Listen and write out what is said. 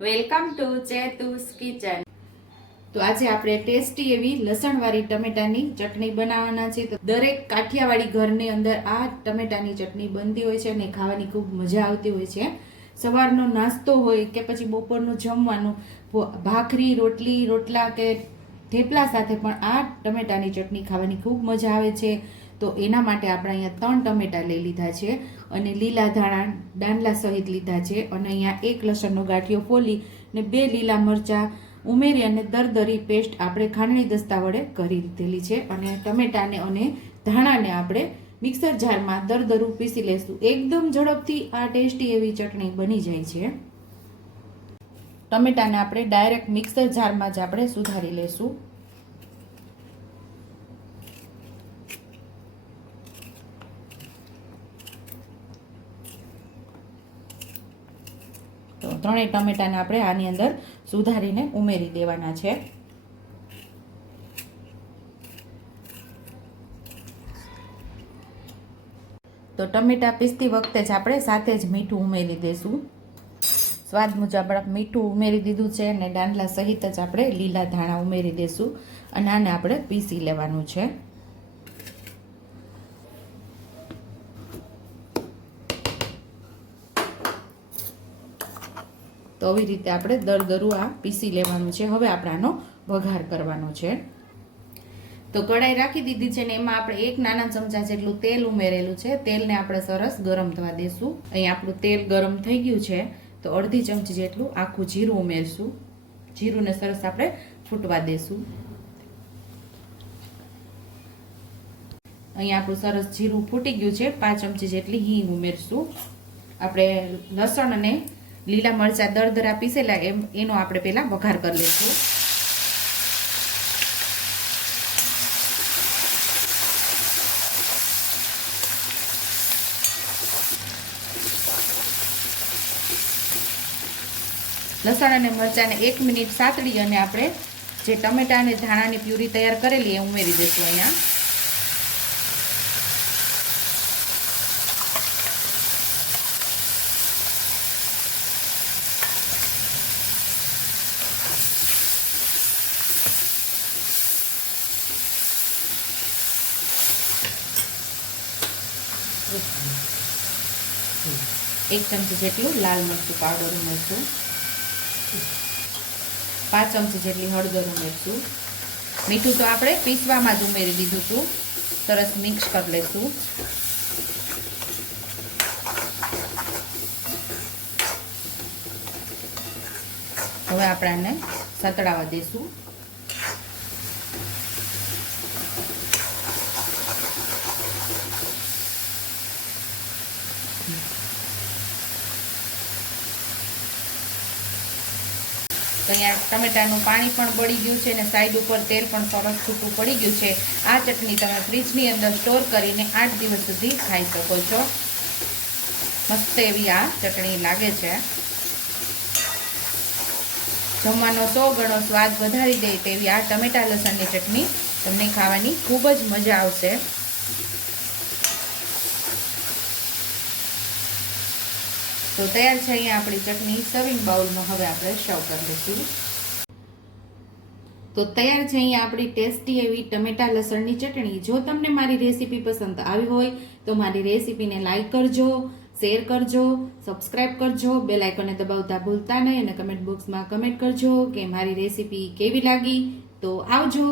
Welcome to ચેતુસ kitchen. તો આજે આપણે ટેસ્ટી એવી લસણવાળી ટમેટાની ચટણી બનાવવાના છે. તો દરેક કાઠિયાવાડી ઘરની અંદર આ ટમેટાની ચટણી બનતી હોય છે અને ખાવાની ખૂબ મજા આવતી હોય છે. સવારનો નાસ્તો હોય કે પછી બપોરનું જમવાનું ભાખરી, રોટલી, રોટલા કે થેપલા સાથે પણ આ ટમેટાની ચટણી ખાવાની ખૂબ મજા આવે છે. તો એના માટે આપણે અહીંયા ત્રણ ટમેટા લઈ લીધા છે અને લીલા ધાણા ડાંડલા સહિત લીધા છે અને અહીંયા એક લસણનો ગાંઠિયો ફોલી ને બે લીલા મરચાં ઉમેરી અને દરદરી પેસ્ટ આપણે ખાંડણી દસ્તા વડે કરી લીધેલી છે. અને ટમેટાને અને ધાણાને આપણે મિક્સર જારમાં દરદરું પીસી લેશું. એકદમ ઝડપથી આ ટેસ્ટી એવી ચટણી બની જાય છે. ટમેટાને આપણે ડાયરેક્ટ મિક્સર જારમાં જ આપણે સુધારી લેશું. તો ત્રણેય ટમેટાને આપણે આની અંદર સુધારીને ઉમેરી દેવાના છે. તો ટમેટા પીસતી વખતે જ આપણે સાથે જ મીઠું ઉમેરી દઈશું સ્વાદ મુજબ આપણે મીઠું ઉમેરી દીધું છે અને દાંડલા સહિત જ આપણે લીલા ધાણા ઉમેરી દઈશું અને આને આપણે પીસી લેવાનું છે. તો આવી રીતે આપણે દરદરું આ પીસી લેવાનું છે. હવે આપણે આનો વઘાર કરવાનો છે. તો કઢાઈ રાખી દીધી છે ને એમાં આપણે એક નાના ચમચા જેટલું તેલ ઉમેરેલું છે. તેલને આપણે સરસ ગરમ થવા દઈશું અહીં આપણું તેલ ગરમ થઈ ગયું છે. તો અડધી ચમચી જેટલું આખું જીરું ઉમેરશું. જીરુંને સરસ આપણે ફૂટવા દેશું. અહીંયા આપણું સરસ જીરું ફૂટી ગયું છે. પાંચ ચમચી જેટલી હિંગ ઉમેરશું. આપણે લસણ અને લીલા મરચાં દરદરા પીસેલા એમ એનો આપણે પહેલાં વઘાર કરી લઈશું. લસણ અને મરચાંને એક મિનિટ સાતડી અને આપણે જે ટમેટા અને ધાણાની પ્યુરી તૈયાર કરેલી એ ઉમેરી દઈશું અહીંયા. એક ચમચી જેટલું લાલ મરચું પાવડર ઉમેરશું પાંચ ચમચી જેટલી હળદર ઉમેરશું. મીઠું તો આપણે પીસવામાં જ ઉમેરી દીધું હતું. સરસ મિક્સ કરી લઈશું હવે આપણે આને સતડાવા દઈશું તો અહીંયા ટમેટાનું પાણી પણ બળી ગયું છે અને સાઈડ ઉપર તેલ પણ સરસ છૂટું પડી ગયું છે. આ ચટણી તમે ફ્રીજની અંદર સ્ટોર કરીને આઠ દિવસ સુધી ખાઈ શકો છો. મસ્ત એવી આ ચટણી લાગે છે. જમવાનો સો ગણો સ્વાદ વધારી દે તેવી આ ટમેટા લસણની ચટણી તમને ખાવાની ખૂબ જ મજા આવશે. તો તૈયાર છે અહીંયા આપણી ચટણી. સર્વિંગ બાઉલમાં હવે આપણે સર્વ કરી લઈશું તો તૈયાર છે અહીંયા આપણી ટેસ્ટી એવી ટમેટા લસણની ચટણી. જો તમને મારી રેસીપી પસંદ આવી હોય, તો મારી રેસીપીને લાઇક કરજો શેર કરજો સબસ્ક્રાઇબ કરજો બે લાઇકોને દબાવતા ભૂલતા નહીં અને કમેન્ટ બોક્સમાં કમેન્ટ કરજો કે મારી રેસીપી કેવી લાગી. તો આવજો.